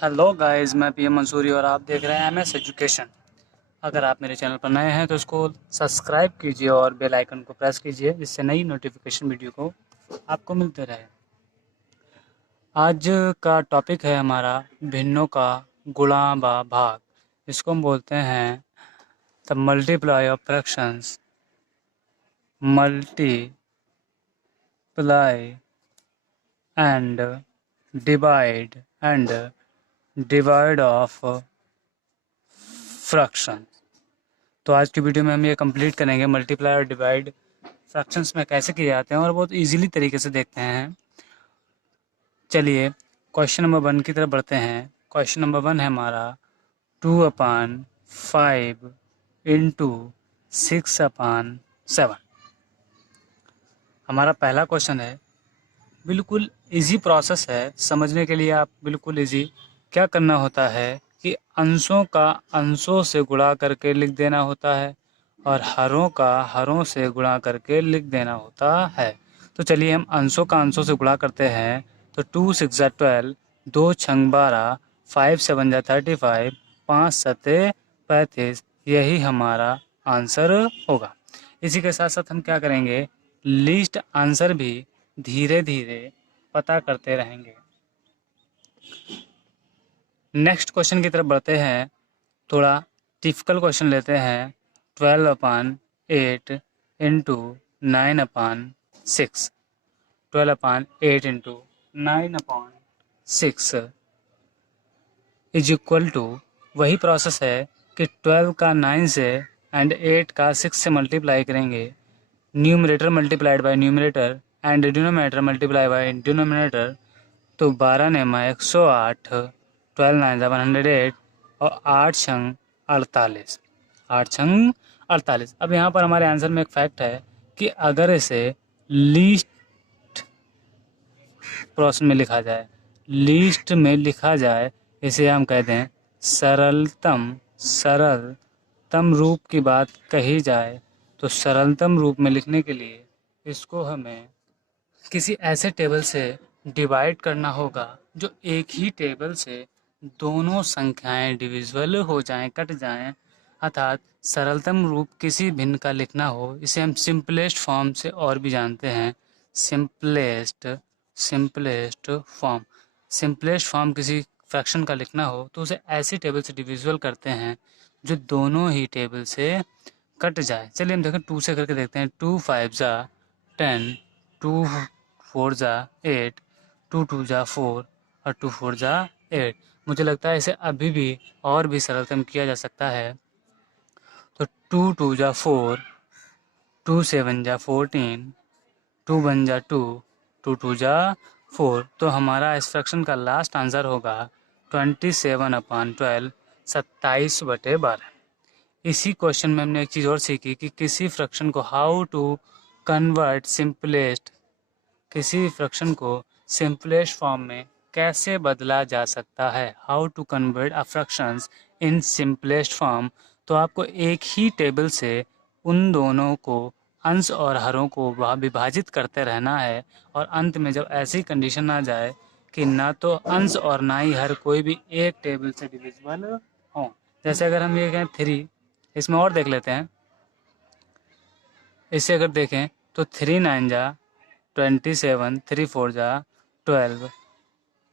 Hello guys, मैं PM Mansuri और आप देख रहे हैं एमएस एजुकेशन। अगर आप मेरे चैनल पर नए हैं तो इसको सब्सक्राइब कीजिए और बेल आइकन को प्रेस कीजिए, जिससे नई नोटिफिकेशन वीडियो को आपको मिलते रहे। आज का टॉपिक है हमारा भिन्नों का गुणा व भाग। इसको हम बोलते हैं the multiply of fractions, multiply and and divide of fraction. तो आज की वीडियो में हम ये कंप्लीट करेंगे मल्टीप्लाई और डिवाइड फ्रैक्शंस में कैसे किए जाते हैं और बहुत इजीली तरीके से देखते हैं। चलिए क्वेश्चन नंबर 1 की तरफ बढ़ते हैं। क्वेश्चन नंबर 1 है हमारा 2/5 इंटू 6/7। हमारा पहला क्वेश्चन है, बिल्कुल इजी प्रोसेस है समझने के लिए। आप बिल्कुल इजी क्या करना होता है कि अंशों का अंशों से गुणा करके लिख देना होता है और हरों का हरों से गुणा करके लिख देना होता है। तो चलिए हम अंशों का अंशों से गुणा करते हैं। तो 2 6 12, 2 छंग 12, 5 7 35, 5 7 35, यही हमारा आंसर होगा। इसी के साथ साथ हम क्या करेंगे, लिस्ट आंसर भी धीरे धीरे पता करते रहेंगे। नेक्स्ट क्वेश्चन की तरफ बढ़ते हैं। थोड़ा डिफिकल्ट क्वेश्चन लेते हैं। 12/8 into 9/6। 12/8 into 9/6 is equal to, वही प्रोसेस है कि 12 का 9 से एंड 8 का 6 से मल्टीप्लाई करेंगे। Numerator multiplied by numerator and denominator multiply by denominator. तो 12 नेमा 108, 12 9 108 और 8 छंग 48, 8 छंग 48। अब यहाँ पर हमारे आंसर में एक फैक्ट है कि अगर इसे लीस्ट प्रोसेस में लिखा जाए, लीस्ट में लिखा जाए, इसे हम कहते हैं सरलतम रूप की बात कही जाए, तो सरलतम रूप में लिखने के लिए इसको हमें किसी ऐसे टेबल से डिवाइड करना होगा जो एक ही टेबल से दोनों संख्याएं डिविजिबल हो जाएं, कट जाएं। अर्थात सरलतम रूप किसी भिन्न का लिखना हो, इसे हम सिंपलेस्ट फॉर्म से और भी जानते हैं। Simplest simplest form simplest form किसी फ्रैक्शन का लिखना हो तो उसे ऐसी टेबल से डिविजिबल करते हैं जो दोनों ही टेबल से कट जाए। चलिए हम देखें 2 से करके देखते हैं। 2 5 जा 10, 2 4 जा 8, 2 2 जा 4 और 2 4 जा 8। मुझे लगता है इसे अभी भी और भी सरलतम किया जा सकता है। तो 2 2 जा 4, 2 7 जा 14, 2 1 जा 2, 2 2 जा 4। तो हमारा इस फ्रैक्शन का लास्ट आंसर होगा 27/12, 27/12। इसी क्वेश्चन में हमने एक चीज़ और सीखी कि किसी फ्रैक्शन को हाउ टू कन्वर्ट सिंपलेस्ट, किसी फ्रैक्शन को सिंपलेस्ट फॉर्म में कैसे बदला जा सकता है। How to convert a fractions in simplest form. तो आपको एक ही टेबल से उन दोनों को, अंश और हरों को विभाजित करते रहना है और अंत में जब ऐसी कंडीशन आ जाए कि ना तो अंश और ना ही हर कोई भी एक टेबल से डिविजिबल हो। जैसे अगर हम ये कहें 3, इसमें और देख लेते हैं। इसे अगर देखें तो 3 9 जा 27, 3 4 जा 12,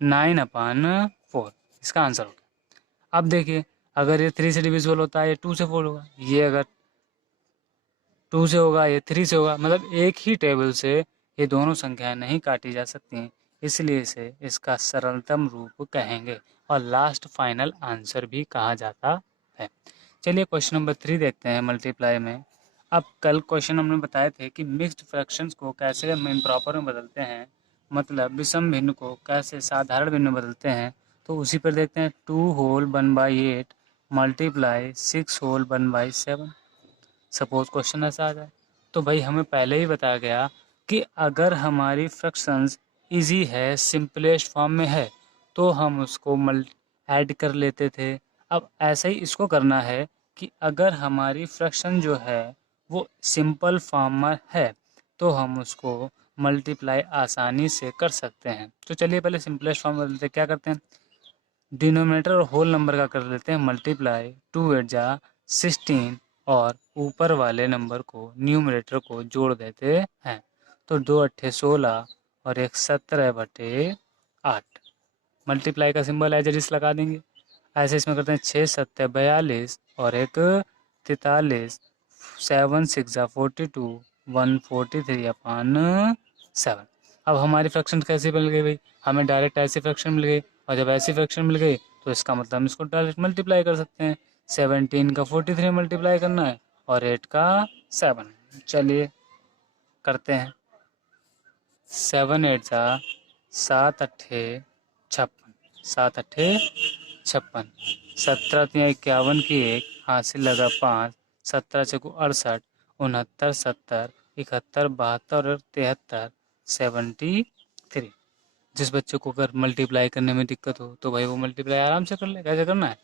9/4 इसका आंसर होगा। अब देखिए, अगर ये 3 से डिविजिबल होता है, ये 2 से 4 होगा। ये अगर 2 से होगा, ये 3 से होगा। मतलब एक ही टेबल से ये दोनों संख्याएं नहीं काटी जा सकती, इसलिए इसे इसका सरलतम रूप कहेंगे और लास्ट फाइनल आंसर भी कहा जाता है। चलिए क्वेश्चन नंबर 3 देखते हैं मल्टीप्लाई में। अब कल क्वेश्चन हमने बताए थे कि मिक्स्ड फ्रैक्शंस को कैसे हम इम्प्रॉपर में बदलते हैं, मतलब विषम भिन्न को कैसे साधारण भिन्न में बदलते हैं। तो उसी पर देखते हैं। 2 whole 1/8 multiply 6 whole 1/7। Suppose question ऐसा आ जाए तो भाई हमें पहले ही बताया गया कि अगर हमारी फ्रैक्शंस इजी है, सिंपलेस्ट फॉर्म में है, तो हम उसको ऐड कर लेते थे। अब ऐसा ही इसको करना है कि अगर हमारी फ्रैक्शन जो है वो सिंपल फॉर्म में है तो हम उसको मल्टीप्लाई आसानी से कर सकते हैं। तो चलिए पहले सिंपलेस्ट फॉर्म बदलते क्या करते हैं। डिनोमिनेटर और होल नंबर का कर लेते हैं मल्टीप्लाई, 2 8 जा 16 और ऊपर वाले नंबर को न्यूमरेटर को जोड़ देते हैं। तो 2 अट्ठे 16 और 1 17/8। मल्टीप्लाई का सिंबल एज इट इज लगा देंगे। ऐसे इसमें करते हैं 6 7 42 और 1 43, 7 6 42, 143/7। अब हमारी फ्रैक्शन कैसे मिल गई भाई, हमें डायरेक्ट ऐसी फ्रैक्शन मिल गई, और जब ऐसी फ्रैक्शन मिल गई तो इसका मतलब हम इसको डायरेक्ट मल्टीप्लाई कर सकते हैं। 17 का 43 मल्टीप्लाई करना है और 8 का 7। चलिए करते हैं। 7 8 जा 7 अट्ठे 56, 7 अट्ठे 56, 17 तिया 51 की 1, हासिल लगा 5, 17 चौको 68, 69 70 71 72 और 73, 73। जिस बच्चे को अगर मल्टीप्लाई करने में दिक्कत हो तो भाई वो मल्टीप्लाई आराम से कर ले। कैसे करना है,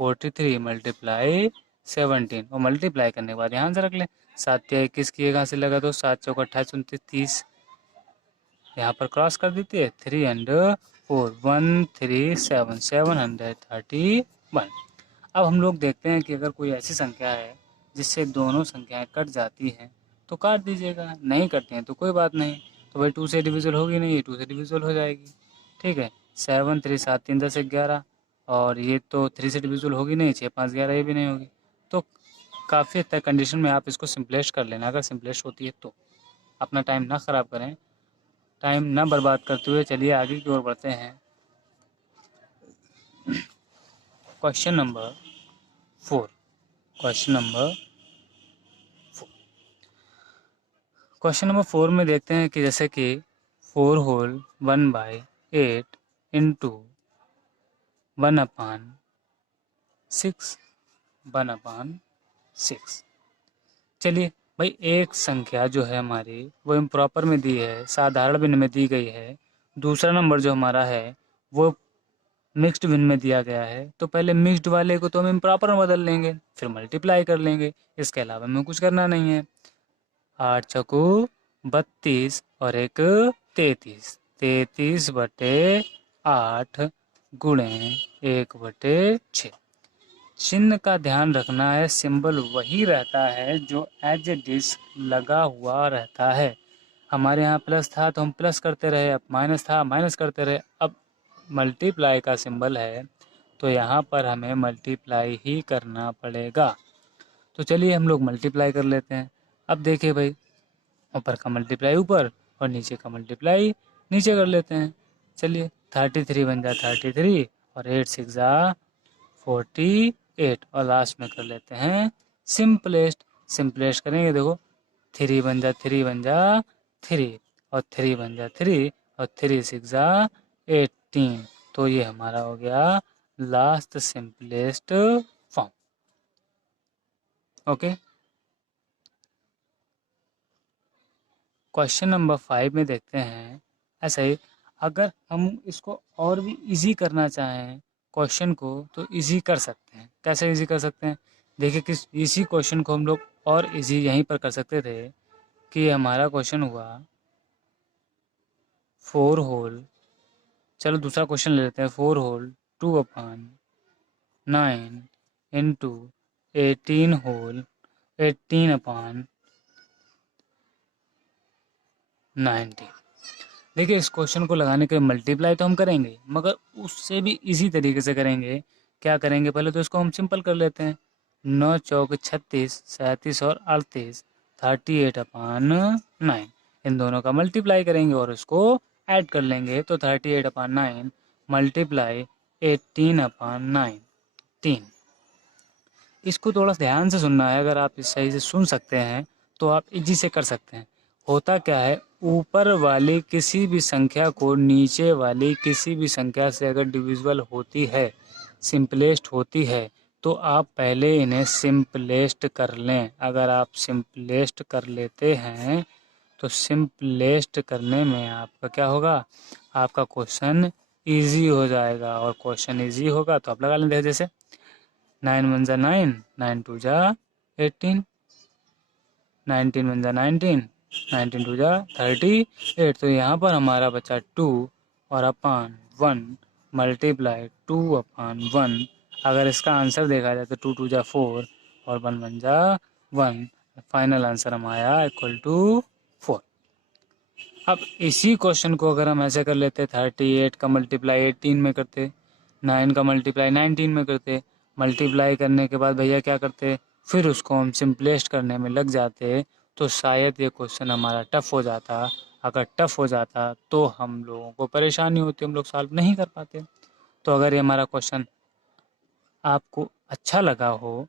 43 मल्टीप्लाई 17 और मल्टीप्लाई करने के बाद यहाँ से रख ले। 7 तिया 21 की 1 हासिल लगा तो 7 चौको 28 29 30, यहाँ पर क्रॉस कर देती है। 3 एंड 4 137 731। अब हम लोग देखते हैं कि अगर कोई ऐसी संख्या है जिससे दोनों संख्याएं कट जाती हैं तो काट दीजिएगा, नहीं कटती हैं तो कोई बात नहीं। तो भाई 2 से डिविजल होगी नहीं, ये 2 से डिविजल हो जाएगी। ठीक है, 7 3 7 3 10 11 और ये तो 3 से डिविजल होगी नहीं, 6 5 11 ये भी नहीं होगी। तो काफ़ी हद तक कंडीशन में आप इसको सिंपलेस्ट कर लेना, अगर सिंपलेस्ट होती है तो। अपना टाइम ना ख़राब करें, टाइम ना बर्बाद करते हुए चलिए आगे की ओर बढ़ते हैं। Question number 4। क्वेश्चन नंबर 4 में देखते हैं कि जैसे कि 4 होल 1/8 इंटू 1/6 1/6। चलिए भाई, एक संख्या जो है हमारी वो इम्प्रॉपर में दी है, साधारण भिन्न में दी गई है। दूसरा नंबर जो हमारा है वो मिक्स्ड भिन्न में दिया गया है। तो पहले मिक्स्ड वाले को तो हम इम्प्रॉपर में बदल लेंगे, फिर मल्टीप्लाई कर लेंगे। इसके अलावा हमें कुछ करना नहीं है। 8 चौको 32 और 1 33, 33/8 गुणे 1/6। चिन्ह का ध्यान रखना है, सिंबल वही रहता है जो एज ए डिस्क लगा हुआ रहता है। हमारे यहाँ प्लस था तो हम प्लस करते रहे, अब माइनस था माइनस करते रहे। अब मल्टीप्लाई का सिंबल है तो यहाँ पर हमें मल्टीप्लाई ही करना पड़ेगा। तो चलिए हम लोग मल्टीप्लाई कर लेते हैं। अब देखिए भाई, ऊपर का मल्टीप्लाई ऊपर और नीचे का मल्टीप्लाई नीचे कर लेते हैं। चलिए 33 बन जा 33 और 8 6 जा 48 और लास्ट में कर लेते हैं सिंपलेस्ट। सिंपलेस्ट करेंगे, देखो 3 बन जा 3 बन जा 3 और 3 बन जा 3 और 3 6 जा 18। तो ये हमारा हो गया last simplest form. Okay, question number 5 में देखते हैं। ऐसा ही अगर हम इसको और भी इजी करना चाहें क्वेश्चन को तो इजी कर सकते हैं। कैसे इजी कर सकते हैं, देखिए किस इसी क्वेश्चन को हम लोग और इजी यहीं पर कर सकते थे कि हमारा क्वेश्चन हुआ 4 होल, चलो दूसरा क्वेश्चन ले लेते हैं। 4 होल 2/9 इंटू 18 होल 18/90। देखिए इस क्वेश्चन को लगाने के मल्टीप्लाई तो हम करेंगे मगर उससे भी इजी तरीके से करेंगे। क्या करेंगे, पहले तो इसको हम सिंपल कर लेते हैं। 9 चौक 36 37 और 38 38/9। इन दोनों का मल्टीप्लाई करेंगे और इसको ऐड कर लेंगे तो 38/9 मल्टीप्लाई 18/9 3। इसको थोड़ा ध्यान से सुनना है, अगर आप इस सही से सुन सकते हैं तो आप इजी से कर सकते हैं। होता क्या है, ऊपर वाली किसी भी संख्या को नीचे वाली किसी भी संख्या से अगर डिविजिबल होती है, सिंपलेस्ट होती है, तो आप पहले इन्हें सिंपलेस्ट कर लें। अगर आप सिंपलेस्ट कर लेते हैं तो सिंपलेस्ट करने में आपका क्या होगा, आपका क्वेश्चन ईजी हो जाएगा। और क्वेश्चन ईजी होगा तो आप लगा लें, जैसे 9 1 जा 9, 9 2 जा 18, 19 1 जा 19, 19 2 जा 38। तो यहाँ पर हमारा बचा 2 और अपान 1 मल्टीप्लाई 2/1। अगर इसका आंसर देखा जाए तो 2 2 जा 4 और 1 1 जा 1। फाइनल आंसर हमारा इक्वल टू 4। अब इसी क्वेश्चन को अगर हम ऐसे कर लेते 38 का मल्टीप्लाई 18 में करते, 9 का मल्टीप्लाई 19 में करते, मल्टीप्लाई करने के बाद भैया क्या करते, फिर उसको हम सिंपलेस्ट करने में लग जाते, तो शायद ये क्वेश्चन हमारा टफ हो जाता। अगर टफ हो जाता तो हम लोगों को परेशानी होती, हम लोग सॉल्व नहीं कर पाते। तो अगर ये हमारा क्वेश्चन आपको अच्छा लगा हो,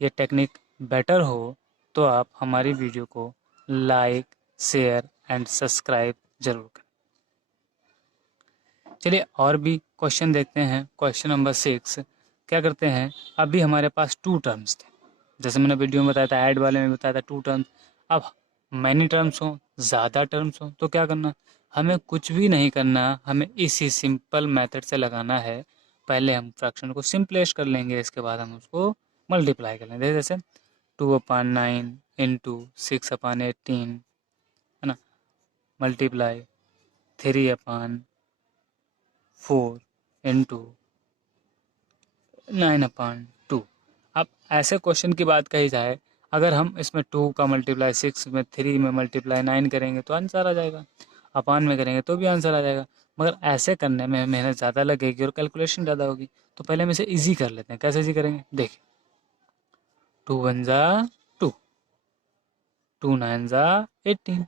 ये टेक्निक बेटर हो, तो आप हमारी वीडियो को लाइक, शेयर एंड सब्सक्राइब जरूर करें। चलिए और भी क्वेश्चन देखते हैं। क्वेश्चन नंबर 6 क्या करते हैं, अभी हमारे पास 2 टर्म्स थे, जैसे मैंने वीडियो में बताया था, ऐड वाले में बताया था 2 टर्म्स। अब मैनी टर्म्स हो, ज़्यादा टर्म्स हो, तो क्या करना, हमें कुछ भी नहीं करना, हमें इसी सिंपल मेथड से लगाना है। पहले हम फ्रैक्शन को सिंपलेस्ट कर लेंगे, इसके बाद हम उसको मल्टीप्लाई कर लेंगे। जैसे 2/9 इंटू 6/18 है ना, मल्टीप्लाई 3/4 इंटू 9/2। अब ऐसे क्वेश्चन की बात कही जाए, अगर हम इसमें 2 का मल्टीप्लाई 6 में, 3 में मल्टीप्लाई 9 करेंगे तो आंसर आ जाएगा, अपान में करेंगे तो भी आंसर आ जाएगा। मगर ऐसे करने में मेहनत ज़्यादा लगेगी और कैलकुलेशन ज़्यादा होगी। तो पहले हम इसे ईजी कर लेते हैं। कैसे ईजी करेंगे, देखिए 2 1 जा 2, 2 9 जा 18।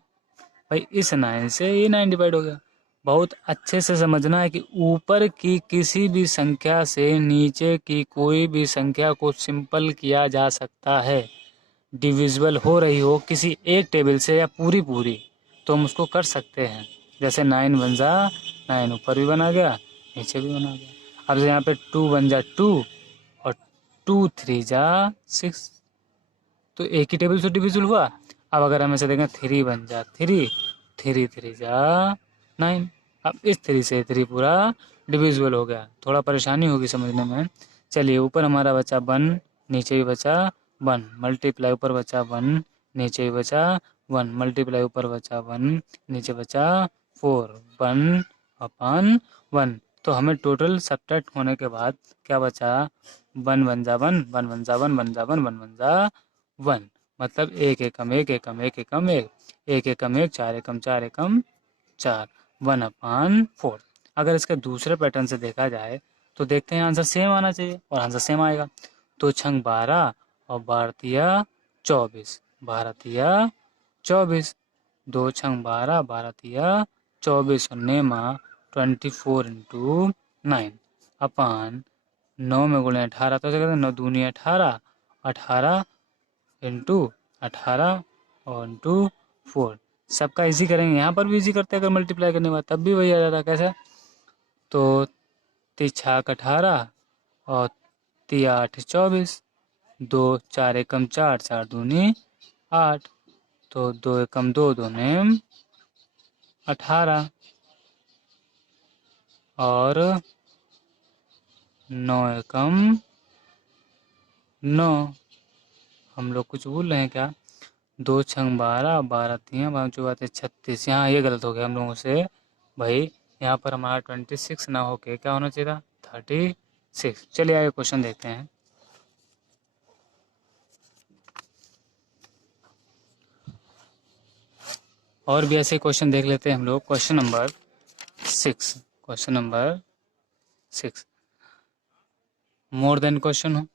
भाई इस 9 से ये 9 डिवाइड हो गया। बहुत अच्छे से समझना है कि ऊपर की किसी भी संख्या से नीचे की कोई भी संख्या को सिंपल किया जा सकता है। डिविजिबल हो रही हो किसी एक टेबल से या पूरी पूरी, तो हम उसको कर सकते हैं। जैसे 9 1 जा 9, ऊपर भी बना गया, नीचे भी बना गया। अब यहाँ पे 2 1 जा 2 और 2 3 जा 6, तो एक ही टेबल से डिविजिबल हुआ। अब अगर हम ऐसे देखें 3 1 जा 3, 3 3 जा 9। अब इस 3 से 3 पूरा डिविजिबल हो गया। थोड़ा परेशानी होगी समझने में। चलिए ऊपर हमारा बचा 1, नीचे भी बचा 1, मल्टीप्लाई ऊपर बचा 1, नीचे भी बचा 1, मल्टीप्लाई ऊपर बचा 1, नीचे बचा 4, 1/1। तो हमें टोटल सब्ट्रैक्ट होने के बाद क्या बचा, 1 1 जा 1, 1 1 जा 1, 1 जा 1, 1 1 जा 1। मतलब एक एकम एक एकम एक एकम एक, एक एकम एक, चार एकम चार एकम 4, 1/4। अगर इसके दूसरे पैटर्न से देखा जाए तो देखते हैं आंसर सेम आना चाहिए, और आंसर सेम आएगा। 2 छंग 12 और 12 तिया 24, 12 तिया 24, 2 छंग 12, 12 तिया 24 और नेमा 24 इंटू 9 अपान 9 में गुणे 18, तो ऐसे कहते हैं 9 दूनी 18, 18 इंटू 18 और इंटू 4। सबका इजी करेंगे, यहाँ पर भी इजी करते हैं अगर मल्टीप्लाई करने के बाद, तब भी वही आ जाता है। कैसे, तो 3 छाक 18 और 3 8 24, 2 4 एकम 4, 4 दूनी 8, तो 2 एकम 2, 2 नेम 18 और 9 एकम 9। हम लोग कुछ भूल रहे हैं क्या, 2 छंग 12, 12 तिया 5 बात है 36। यहाँ ये गलत हो गया हम लोगों से भाई, यहाँ पर हमारा 26 ना होके क्या होना चाहिए था, 36। चलिए आगे क्वेश्चन देखते हैं। और भी ऐसे क्वेश्चन देख लेते हैं हम लोग। Question number 6, question number 6 more than question हो,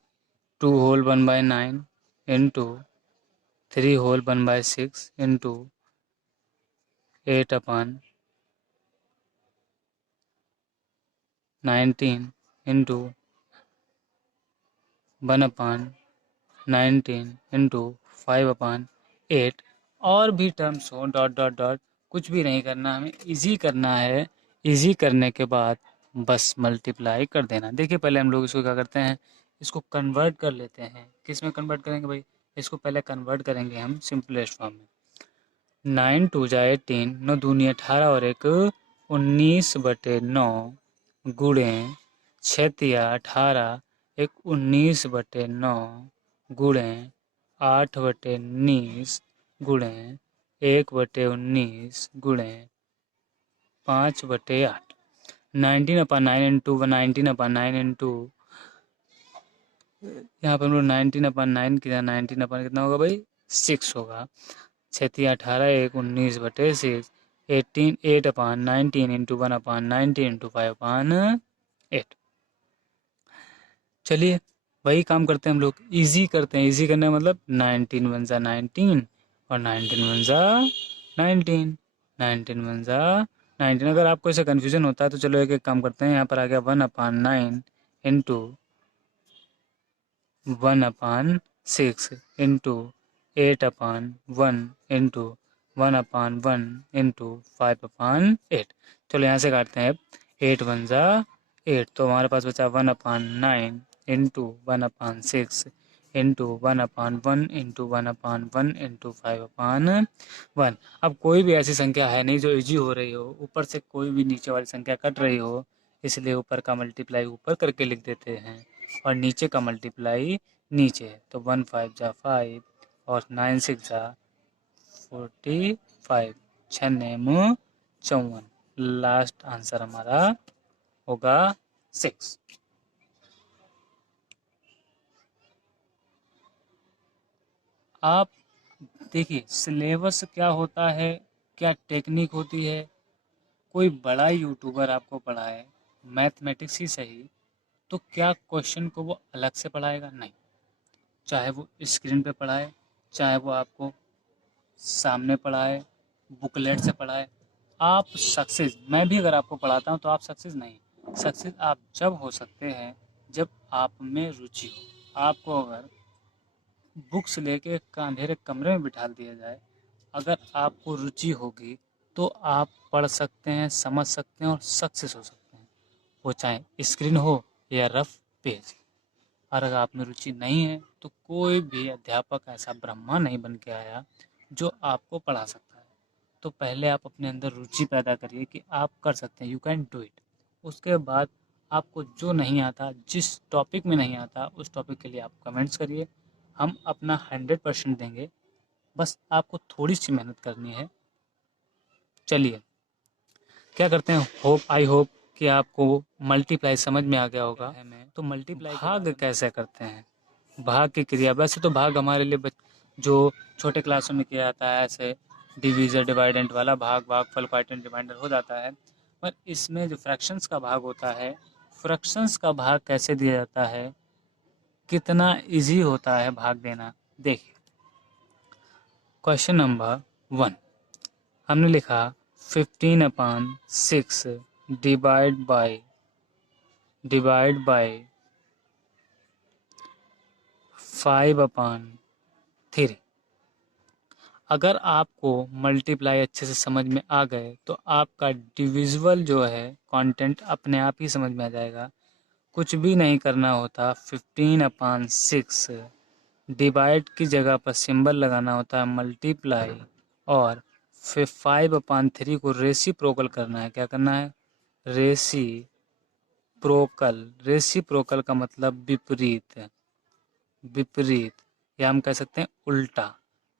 2 whole 1/9 into 3 whole 1/6 into 8/19 into 1/19 into 5/8। और भी टर्म्स हो डॉट डॉट डॉट, कुछ भी नहीं करना, हमें इजी करना है। इजी करने के बाद बस मल्टीप्लाई कर देना। देखिए पहले हम लोग इसको क्या करते हैं, इसको कन्वर्ट कर लेते हैं। किस में कन्वर्ट करेंगे भाई, इसको पहले कन्वर्ट करेंगे हम सिंपलेस्ट फॉर्म में। 9 2 जा 18, 9 दूनी 18 और 1 19/9 गुणे 6 तिया 18, 1 19/9 गुणे 8/19 गुणे 1/19 गुणे 5/8। 19/9 इंटू 19/9 इंटू, यहाँ पर हम लोग 19/9 किया, 19 कितना होगा भाई 6 होगा। 6×18 1 19/6, 8/19 इंटू 1/90 इंटू 5/8। चलिए वही काम करते हैं हम लोग, इजी करते हैं। इजी करने का मतलब 19 वन ज़ा 19 और 19 वन ज़ा 19, 19 वन ज़ा 19। अगर आपको ऐसे कन्फ्यूजन होता है तो चलो एक एक काम करते हैं। यहाँ पर आ गया 1/9 इंटू 1/6 इंटू 8/1 इंटू 1/1 इंटू 5/8। चलो यहाँ से काटते हैं। 8 वन ज़ा 8, तो हमारे पास बचा 1/9 इंटू 1/6 इंटू 1/1 इंटू 1/1 इंटू 5/1। अब कोई भी ऐसी संख्या है नहीं जो इजी हो रही हो, ऊपर से कोई भी नीचे वाली संख्या कट रही हो, इसलिए ऊपर का मल्टीप्लाई ऊपर करके लिख देते हैं और नीचे का मल्टीप्लाई नीचे। तो 1 5 जा 5 और 9 6 जा 45, 6 9 54। लास्ट आंसर हमारा होगा 6। आप देखिए सिलेबस क्या होता है, क्या टेक्निक होती है। कोई बड़ा यूट्यूबर आपको पढ़ाए मैथमेटिक्स ही सही, तो क्या क्वेश्चन को वो अलग से पढ़ाएगा? नहीं। चाहे वो स्क्रीन पे पढ़ाए, चाहे वो आपको सामने पढ़ाए, बुकलेट से पढ़ाए, आप सक्सेस, मैं भी अगर आपको पढ़ाता हूँ तो आप सक्सेस नहीं। सक्सेस आप जब हो सकते हैं जब आप में रुचि हो। आपको अगर बुक्स लेके अंधेरे कमरे में बिठा दिया जाए, अगर आपको रुचि होगी तो आप पढ़ सकते हैं, समझ सकते हैं और सक्सेस हो सकते हैं, वो चाहे स्क्रीन हो या रफ पेज। और अगर आप में रुचि नहीं है तो कोई भी अध्यापक ऐसा ब्रह्मा नहीं बन के आया जो आपको पढ़ा सकता है। तो पहले आप अपने अंदर रुचि पैदा करिए कि आप कर सकते हैं, यू कैन डू इट। उसके बाद आपको जो नहीं आता, जिस टॉपिक में नहीं आता, उस टॉपिक के लिए आप कमेंट्स करिए। हम अपना 100% देंगे, बस आपको थोड़ी सी मेहनत करनी है। चलिए क्या करते हैं, आई होप कि आपको मल्टीप्लाई समझ में आ गया होगा। तो मल्टीप्लाई भाग कैसे करते हैं, भाग की क्रिया। वैसे तो भाग हमारे लिए जो छोटे क्लासों में किया जाता है, ऐसे डिवीजन डिवाइडेंट वाला भाग, भागफल क्वाटिंट रिमाइंडर हो जाता है। पर इसमें जो फ्रैक्शंस का भाग होता है, फ्रैक्शंस का भाग कैसे दिया जाता है, कितना इजी होता है भाग देना, देखिए। क्वेश्चन नंबर 1 हमने लिखा 15/6 डिवाइड बाय 5/3। अगर आपको मल्टीप्लाई अच्छे से समझ में आ गए तो आपका डिविजिबल जो है कंटेंट अपने आप ही समझ में आ जाएगा। कुछ भी नहीं करना होता। 15/6 डिवाइड की जगह पर सिंबल लगाना होता है मल्टीप्लाई, और फिर 5/3 को रेसिप्रोकल करना है। क्या करना है? रेसिप्रोकल का मतलब विपरीत, विपरीत, या हम कह सकते हैं उल्टा।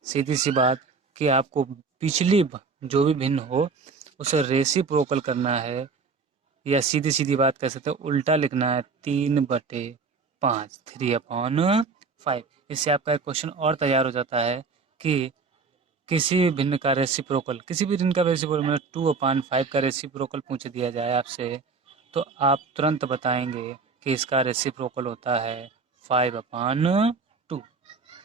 सीधी सी बात कि आपको पिछली जो भी भिन्न हो उसे रेसिप्रोकल करना है, या सीधी सीधी बात कह सकते हैं उल्टा लिखना है। 3/5, 3/5। इससे आपका एक क्वेश्चन और तैयार हो जाता है कि किसी भी भिन्न का रेसिप्रोकल, किसी भी भिन्न का रेसिप्रोकल मतलब 2/5 का रेसिप्रोकल पूछ दिया जाए आपसे, तो आप तुरंत बताएंगे कि इसका रेसिप्रोकल होता है 5/2,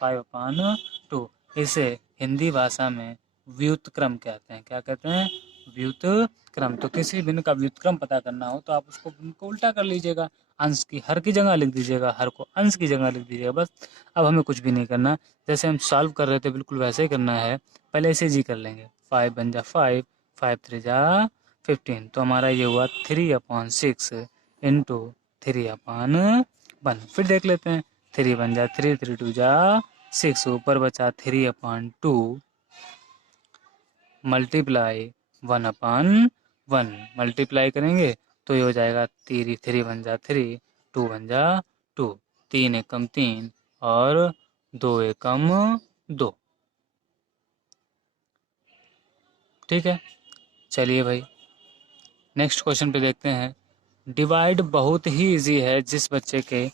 5/2। इसे हिंदी भाषा में व्युत्क्रम कहते हैं। क्या कहते हैं? व्युत्क्रम। तो किसी भिन्न का व्युत्क्रम पता करना हो तो आप उसको भिन्न को उल्टा कर लीजिएगा, अंश की हर की जगह लिख दीजिएगा, हर को अंश की जगह लिख दीजिएगा, बस। अब हमें कुछ भी नहीं करना, जैसे हम सॉल्व कर रहे थे बिल्कुल वैसे ही करना है। पहले इसे जी कर लेंगे। 5 बन जा 5, 5 3 जा 15, तो हमारा ये हुआ 3/6 इंटू 3/1। फिर देख लेते हैं। 3 बन जा 3, 3 2 जा 6, ऊपर बचा 3/2 मल्टीप्लाई 1/1। मल्टीप्लाई करेंगे तो ये हो जाएगा 3, 3 बन जा 3, 2 बन जा 2, 3 एकम 3 और 2 एकम 2। ठीक है, चलिए भाई नेक्स्ट क्वेश्चन पे देखते हैं। डिवाइड बहुत ही इजी है, जिस बच्चे के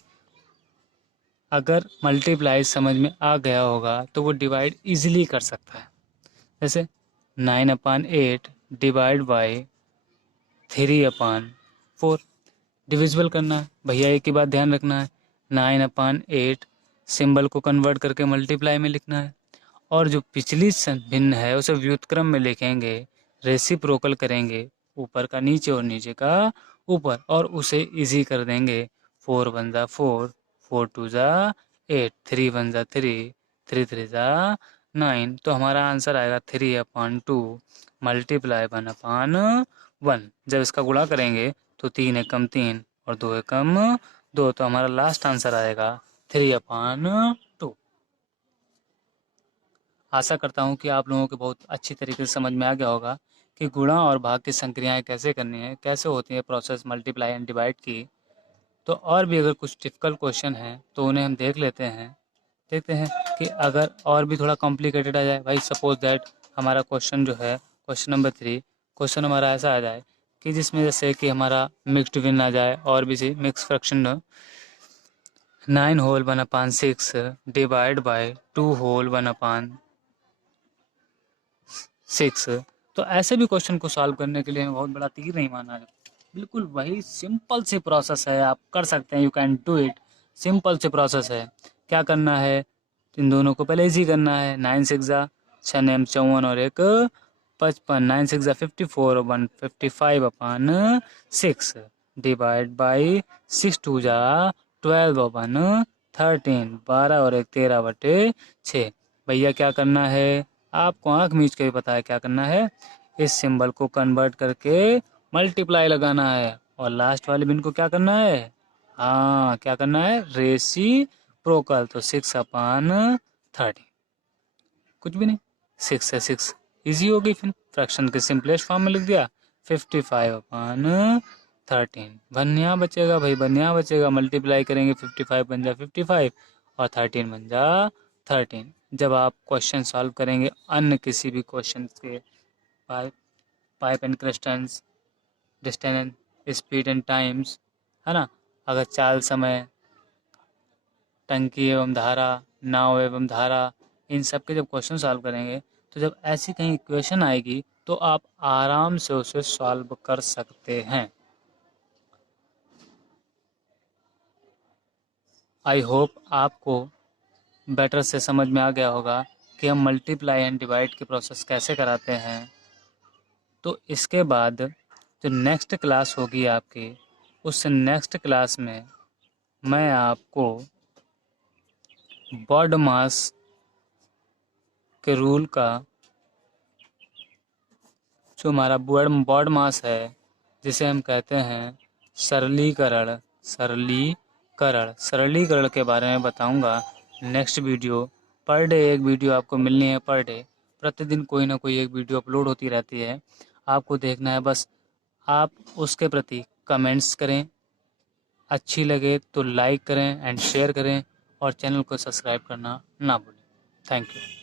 अगर मल्टीप्लाई समझ में आ गया होगा तो वो डिवाइड इजीली कर सकता है। जैसे 9/8 डिवाइड बाई 3/4। डिविजिबल करना है भैया, एक ही बात ध्यान रखना है, 9/8 सिंबल को कन्वर्ट करके मल्टीप्लाई में लिखना है, और जो पिछली भिन्न है उसे व्युत्क्रम में लिखेंगे, रेसिप्रोकल करेंगे, ऊपर का नीचे और नीचे का ऊपर, और उसे इजी कर देंगे। 4 1 ज़ा 4, 4 2 ज़ा 8, 3 1 ज़ा 3, 3 3 ज़ा 9। तो हमारा आंसर आएगा 3/2 मल्टीप्लाई 1/1। जब इसका गुणा करेंगे तो 3 एकम 3 और 2 एकम 2, तो हमारा लास्ट आंसर आएगा 3/2। आशा करता हूँ कि आप लोगों को बहुत अच्छी तरीके से समझ में आ गया होगा कि गुणा और भाग की संक्रियाएं कैसे करनी है, कैसे होती है प्रोसेस मल्टीप्लाई एंड डिवाइड की। तो और भी अगर कुछ डिफ़िकल्ट क्वेश्चन हैं तो उन्हें हम देख लेते हैं। देखते हैं कि अगर और भी थोड़ा कॉम्प्लिकेटेड आ जाए, भाई सपोज दैट हमारा क्वेश्चन जो है क्वेश्चन नंबर 3, क्वेश्चन हमारा ऐसा आ जाए कि जिसमें जैसे कि हमारा मिक्स्ड भिन्न आ जाए और भी C mix fraction 9 whole 1/6 divide by 2 whole 1/6। तो ऐसे भी क्वेश्चन को सॉल्व करने के लिए हमें बहुत बड़ा तीर नहीं मारना है, बिल्कुल वही सिंपल सी प्रोसेस है, आप कर सकते हैं, you can do it. Simple सी प्रोसेस है। क्या करना है, इन दोनों को पहले इजी करना है। 9 6 ज़ा 6 नेम 54 और 1 55, 9 6 ज़ा 54 और 155/6 डिवाइड बाई 6 2 ज़ा 12/13, 12 और 1 13/6। भैया क्या करना है, आपको आंख मीच के भी पता है क्या करना है, इस सिंबल को कन्वर्ट करके मल्टीप्लाई लगाना है, और लास्ट वाले बिन को क्या करना है, हाँ क्या करना है, रेसिप्रोकल। तो 6/13, कुछ भी नहीं, 6 है 6, इजी हो गई। फिर फ्रैक्शन के सिंपलेस्ट फॉर्म में लिख दिया, 55/13। बन्या बचेगा भाई, बन्या बचेगा, मल्टीप्लाई करेंगे 55 बन जा 55 और 13 बन जा 13। जब आप क्वेश्चन सॉल्व करेंगे अन्य किसी भी क्वेश्चन के, pipe and crystals, distance, speed and times, है ना, अगर चाल समय, टंकी एवं धारा, नाव एवं धारा, इन सब के जब क्वेश्चन सॉल्व करेंगे तो जब ऐसी कहीं इक्वेशन आएगी तो आप आराम से उसे सॉल्व कर सकते हैं। आई होप आपको बेटर से समझ में आ गया होगा कि हम मल्टीप्लाई एंड डिवाइड की प्रोसेस कैसे कराते हैं। तो इसके बाद जो नेक्स्ट क्लास होगी आपकी, उस नेक्स्ट क्लास में मैं आपको बॉड मास के रूल का, जो हमारा बॉड मास है जिसे हम कहते हैं सरलीकरण के बारे में बताऊंगा नेक्स्ट वीडियो। पर डे एक वीडियो आपको मिलनी है, पर डे प्रतिदिन कोई ना कोई एक वीडियो अपलोड होती रहती है, आपको देखना है। बस आप उसके प्रति कमेंट्स करें, अच्छी लगे तो लाइक करें एंड शेयर करें, और चैनल को सब्सक्राइब करना ना भूलें। Thank you.